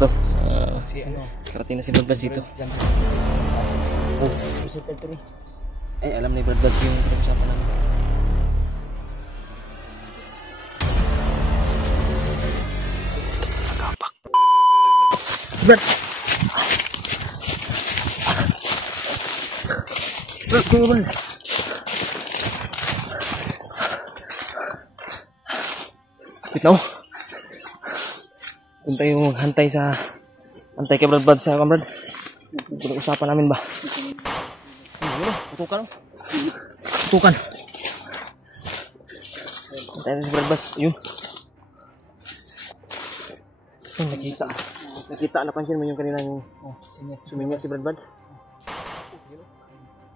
mga tol. Karating na si Brad Buds dito. Oh, eh alam ni Brad Buds yung pinag-usapan namin. Nakapak. Brad! Brad, kumulun. Kapit na oh. Punta yung hantay kay Brad Buds sa kamrad. Pinag-usapan namin ba? Putukan. Putukan. Hantay na si Brad Buds. Yun. Nakita, napansin mo yung kaninang suminyas si Brad Buds.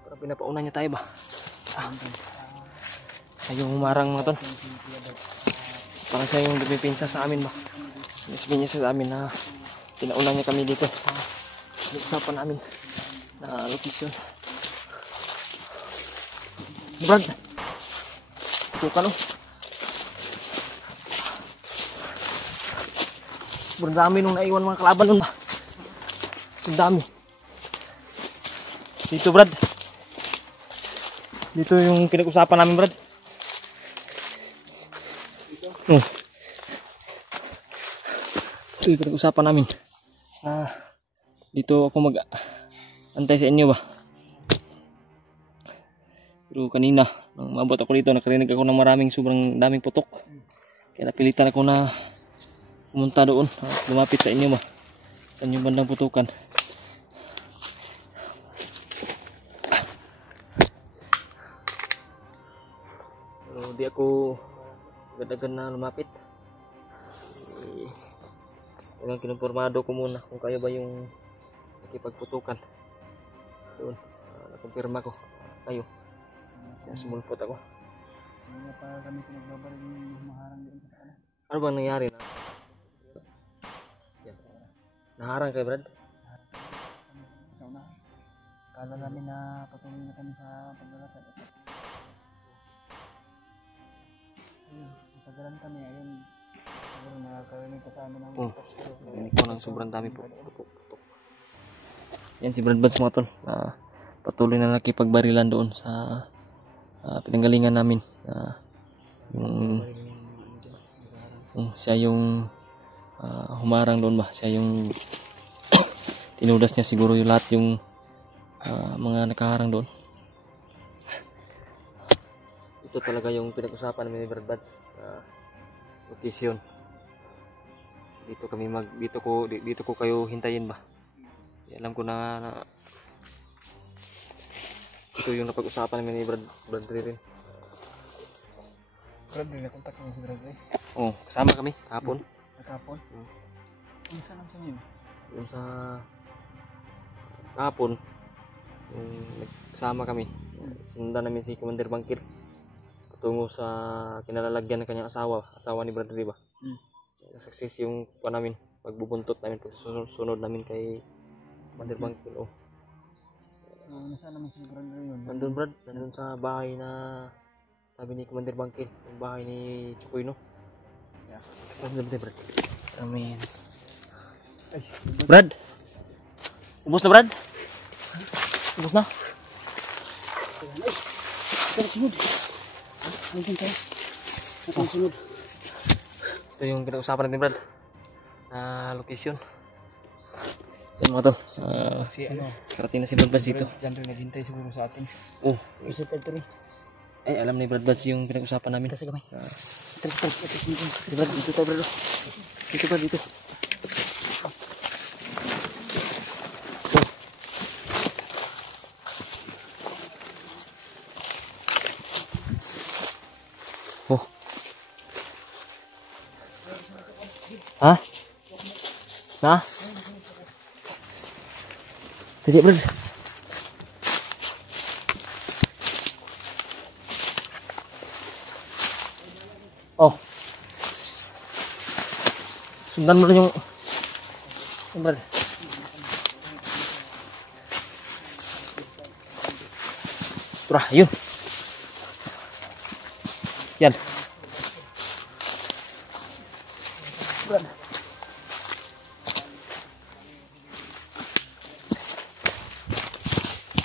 Parang pinapauna niya tayo ba? Siya yung humarang mga ton. Parang siya yung lumipinsa sa amin ba? Sabihin niya sa amin na pinauna niya kami dito sa usapan namin na location. Brad, ito ka no? Sobrang dami nung naiwan mga kalaban nun ba? Ang dami. Dito Brad. Dito yung pinag-usapan namin Brad. Ito yung pinag-usapan namin. Dito ako mag-antay sa inyo ba? Pero kanina, nang mabot ako dito, nakarinig ako ng sobrang daming putok. Kaya napilitan ako na pumunta doon, lumapit sa inyo ba? Sa inyong bandang putukan. Pero di ako agad-agad na lumapit. Hanggang kinumpormado ko muna kung kayo ba yung nakipagputukan. Doon, nakumpirma ko kayo. Siya sumulpot ako. Kami pinagbabaril yung humaharang doon sa ano. Ano bang nangyari na? Yan. Naharang kay Brad? Sa una. Kala namin na patuloy na kami sa paglalakad. Pagdalan kami, ayun. Siguro nakakarinig pa sa amin ng narinig ko ng sobrang dami po. Yan si Brad Buds mga tol. Patuloy na nakipagbarilan doon sa pinanggalingan namin. Siya yung humarang doon ba? Siya yung tinudas niya siguro yung lahat yung mga nakaharang doon. Ito talaga yung pinag-usapan namin ni Brad Buds. Location. Dito ko kayo hintayin ba? Alam ko na ito yung napag-usapan namin ni Brad rin. Brad, nakontak mo si Brad eh. Oh, kasama kami kahapon. Kahapon? Kung saan ang kami? Yung sa kahapon yung nagsama kami. Sundan namin si Commander Bangkit patungo sa kinalalagyan ng kanyang asawa ni Brad, di ba? Success yung namin, pagbubuntot namin, pagsunod namin kay Commander Bangkit. Nasaan naman si Brad yun? Nandun sa bahay na sabi ni Commander Bangkit, yung bahay ni Chukoy, no? Yeah. Brad. Amin. Brad! Ubus na Brad? Ubus na? Sunod. Nandiyan tayo. Sunod. Ito yung pinag-usapan natin Brad. Location. Yan mga tol. Karating na si Brad Buds dito. Diyan rin naghintay siguro sa atin. Oh. Isa tayo rin. Eh alam ni Brad Buds yung pinag-usapan namin. Kasi kami. Brad, dito tayo Brad. Dito Brad, dito. Oh. Hah? Nah? Tadi Brad. Oh. Sundan mo rin yung Brad. Turah, yun. Yan. Brad.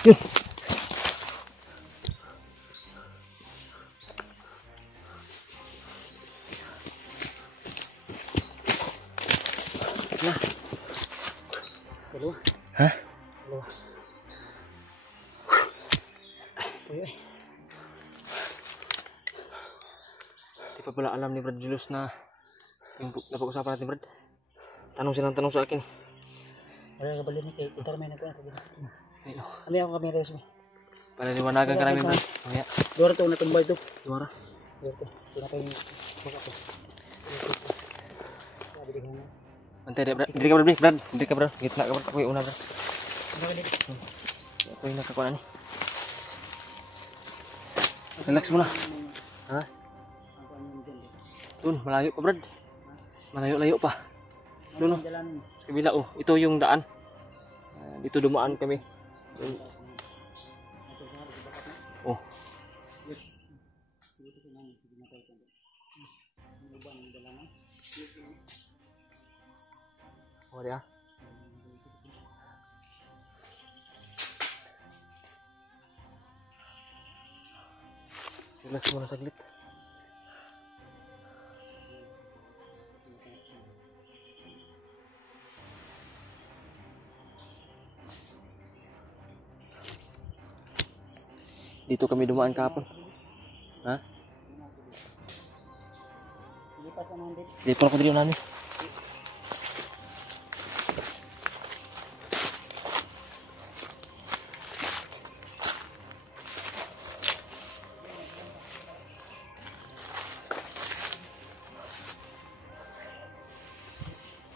Yun. Dalawa. Ha? Dalawa. Uy, uy. Di pa pala alam ni Brad Julius na yung napag-usapan natin, Brad. Tanong silang tanong sa akin. Wala ka balik ni Kay. Punta kami nagkuhan. Ayo. Kami ako kami rin mo. Paliliwanagan ka namin, Brad. Mamaya. Luar to, natumbay to. Luara. Luar to. Sinapay mo. Baka to. Sabi din mo. Antay, Brad. Diri ka, Brad. Brad. Diri ka, Brad. Gitna ka, Brad. Ako yung una, Brad. Ano ka din? Ako yung nakakuha ni. Relax muna. Ha? Doon, malayo pa, Brad. Malayo-layo pa. Doon, oh. Sa kabila, oh. Ito yung daan. Dito dumaan kami. Oh. Oh, dia. Relax muna saglit. Dito kami dumaan kahapon. Ha? Hindi pa sa Monday. Di pa ako dito namin.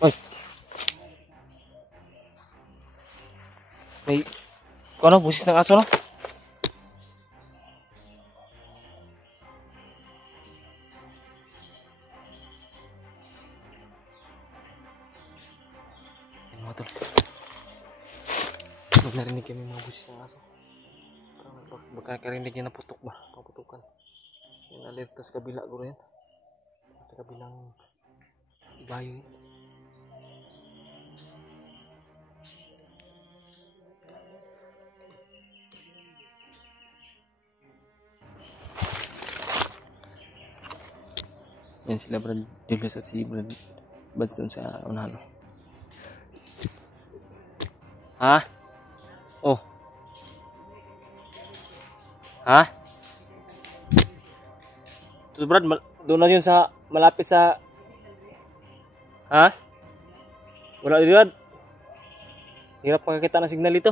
Oy. May ano, busis ng aso, no? Motor. Huwag narinig kami mga busis ng aso. Baka karinig niya na putok ba? Paputukan. Yan alerta sa kabila ko rin. Sa kabilang bayo yun. Yan sila Brad Julius at si Brad Buds dun sa unahan. Ha? Oh. Ha? So Brad, doon na yun sa malapit sa... Ha? Wala din Brad. Hirap makakita ng signal ito.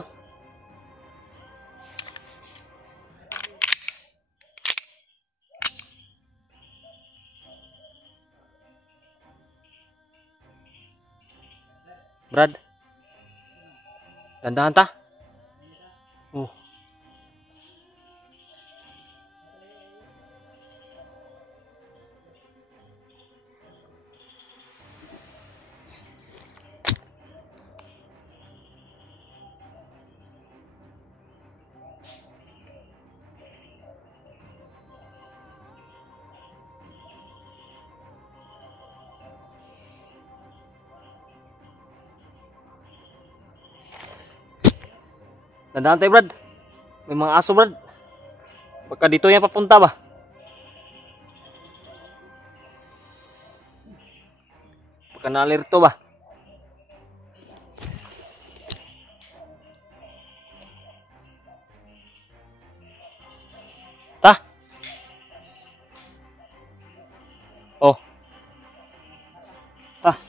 Brad. Dandahan ta. Oh. Dandahan tayo, Brad. May mga aso, Brad. Baka dito yan papunta ba? Baka na-alerto ba? Ta? Oh. Ta?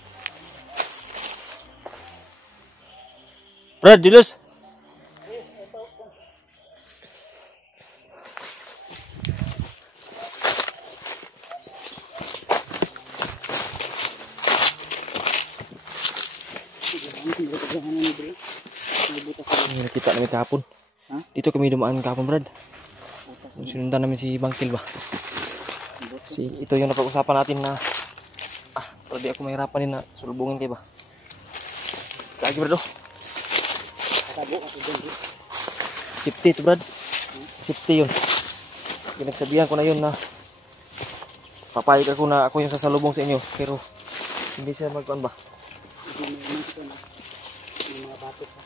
Brad, Julius. Nakita namin kahapon. Ha? Dito kami dumaan kahapon, Brad. Sinundan namin si Bangkil ba? Ito yung napag-usapan natin na pero di ako mahirapan din na sulubungin kayo ba? Lagi, Brad, oh. Safety ito, Brad. Safety yun. Pinagsabihan ko na yun na papayag ako na ako yung sasalubong sa inyo. Pero hindi siya magkuhan ba? May mga batik pa.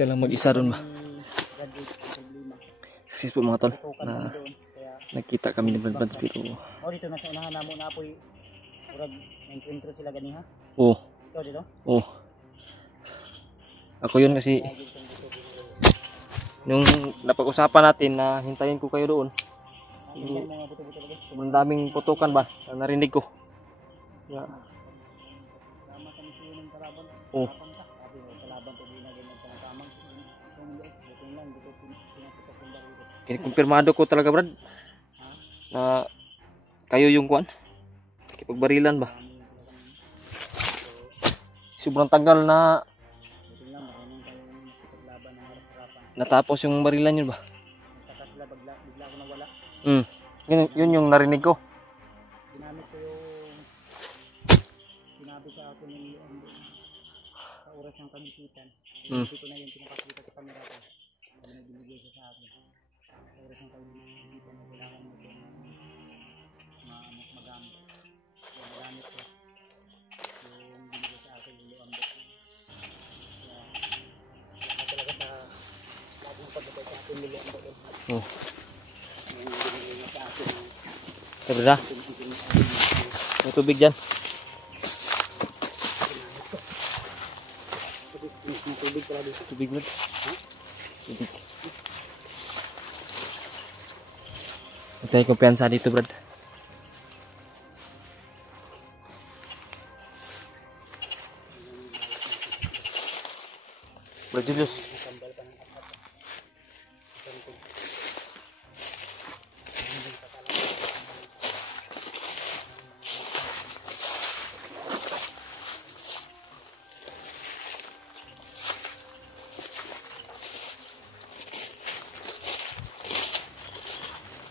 Siya lang mag-isa doon ba? Graduate ang problema. Success po mga tol. Tutukan Na kami doon. Kaya, nakita kami ni Brad Brad pero dito nasa unahan na mo na apoy. Murag, na-encuentro sila ganiha. oh, Ikaw dito? oh. Ako yun kasi nung napag-usapan natin na hintayin ko kayo doon. Hindi mga buto-buto lagi. Sobrang daming putukan ba na narinig ko. Yeah. Tama kami siya ng kalaban. Oh. Kalaban ka. Sabi mo, kalaban to din na ganyan pang-tamang. Itong liit. Buto lang. Dito pinaputok yung baril. Kinikumpirmado ko talaga Brad na kayo yung kuan. Kipagbarilan ba? Sobrang tagal na Buto lang. Marunong kayong makipaglaban ng harap-harapan. natapos yung barilan yun ba? Nagtaka sila. Bigla ako nawala. Yun yung narinig ko. Ginamit ko yung sinabi sa akin yung sa oras ng kagipitan. Hindi ko na yung pinakakita sa camera ko. Ano na binigay siya sa akin. Sa oras ng kagipitan na kailangan mo itong magamit. Kaya magamit ko yung binigay sa akin yung luambot. Kaya talaga sa lahat ng pagbigay sa akin yung luambot. Oh. Yung binigay niya sa akin yung Sabi na, may tubig dyan. tubig pala dito. Tubig Brad. Tubig. Huwag tayo kumpiyansa dito Brad. Brad Julius. Nakambal pa ng apat.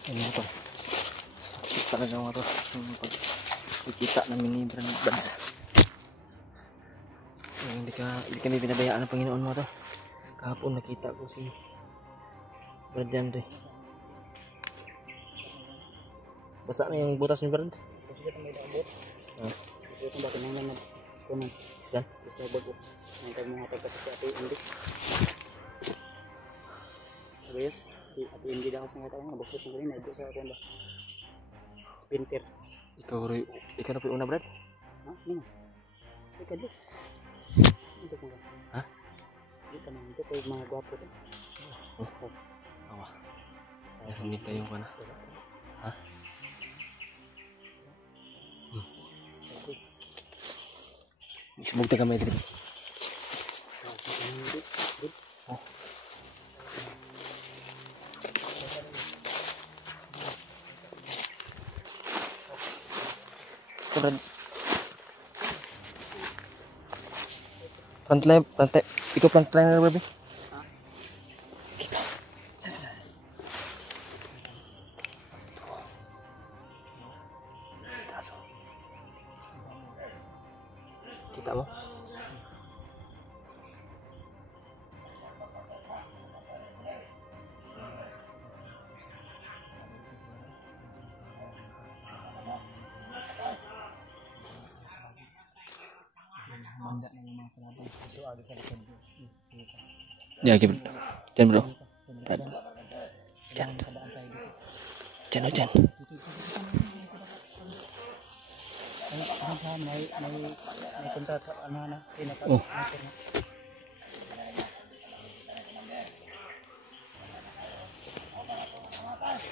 Ano to? Sakis talaga mga to. Pagkita namin ni Brad Bads. Hindi kami binabayaan ng Panginoon mga to. Kahapon nakita ko si Brad Andre. Basa na yung butas ni Brad. Kasi ito may daabot. Kasi ito bakit nang nagkunan. Isdan? Gusto mo bago. Nangkag mga pagkata sa ati hindi. Sabayos. Ati hindi daw sa nga taong nabukot ng rin. Naibo sa ako ba. Sprinter. Ikaw na po yung una Brad? Ha? Ano? Ikaw doon. Ito ko lang. Ha? Ito naman. Ito ko yung mga gwapo doon. Awa. Narinig tayo ka na. Ha? Ismog taga may drip. Oh. Brad. Front left, ikaw front liner baby. Kita mo? Manda na yung mga kalaban. Ito agad sa likod. Ya, okay, bro. Diyan bro. Brad. Diyan. Nakadaan tayo dito. Diyan o diyan. May kontrata. Ano na? Oh.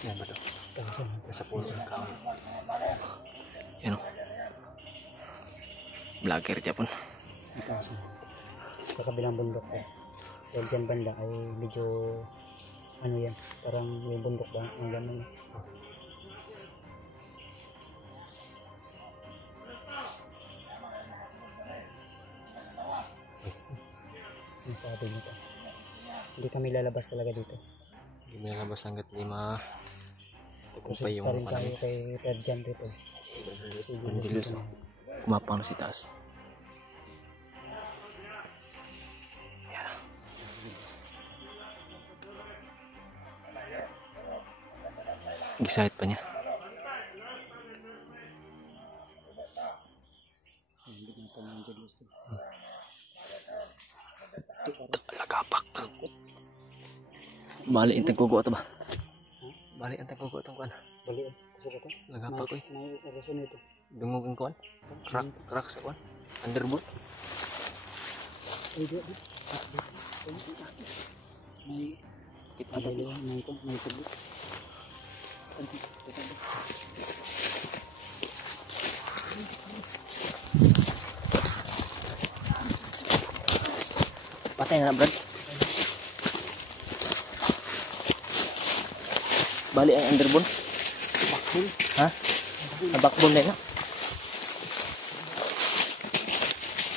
Yan ba ito? Sa puno ng kahoy. Yan o. Vlogger Japon. Sa kabilang bundok eh. Dahil dyan banda ay medyo ano yan, parang yung bundok ba ang ganun. Ang sabi nito, hindi kami lalabas talaga dito Hindi mo nalabas hanggat di ma kasi tagumpay yung pa rin tayo panahon. kay Red Jan dito. Panilos, no? Kumapang na si taas. Excited pa niya. Lagapak. Balik ang tagkugo ito ba? Balik ang tagkugo itong kuan. Balik sa ko. Nagapa ko eh. May reason ito. Dungog ang kuan. Crack sa kuan. Underboot. Ay, di. May Kita ada dito. may sabot. Patay na Brad. Balik ang underbone. Backbone. Ha? Ang backbone na yun.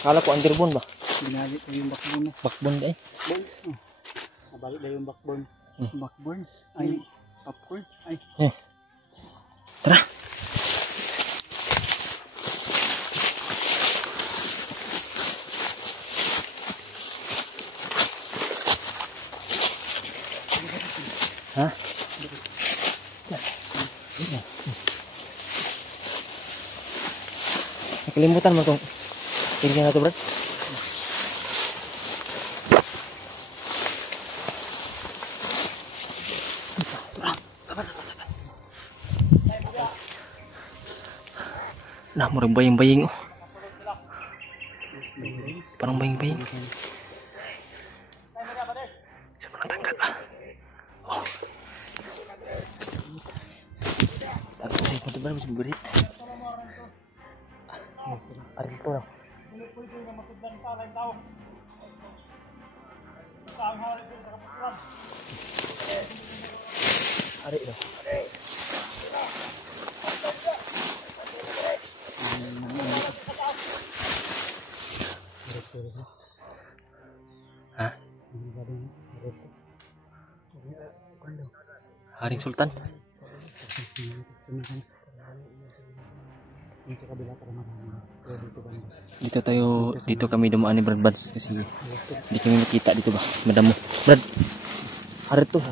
Kala ko underbone ba? Binalik ko yung backbone na. Backbone ba eh? Nabalik na yung backbone. Hmm. Backbone. Ay, popcorn. Ay. Tara. Ha? Nakalimutan mo itong tingin na ito, Brad. Nah, murang baying-baying oh. Parang baying-baying. Siapa natangkap lah. Oh. Takut saya pada barang bisa berit. Ada itu orang. Ada itu. Hah? Haring Sultan. Dito kami dumaan ni Brad Bads kasi hindi kami nakita dito ba. Madamo. Brad. Hari tuh.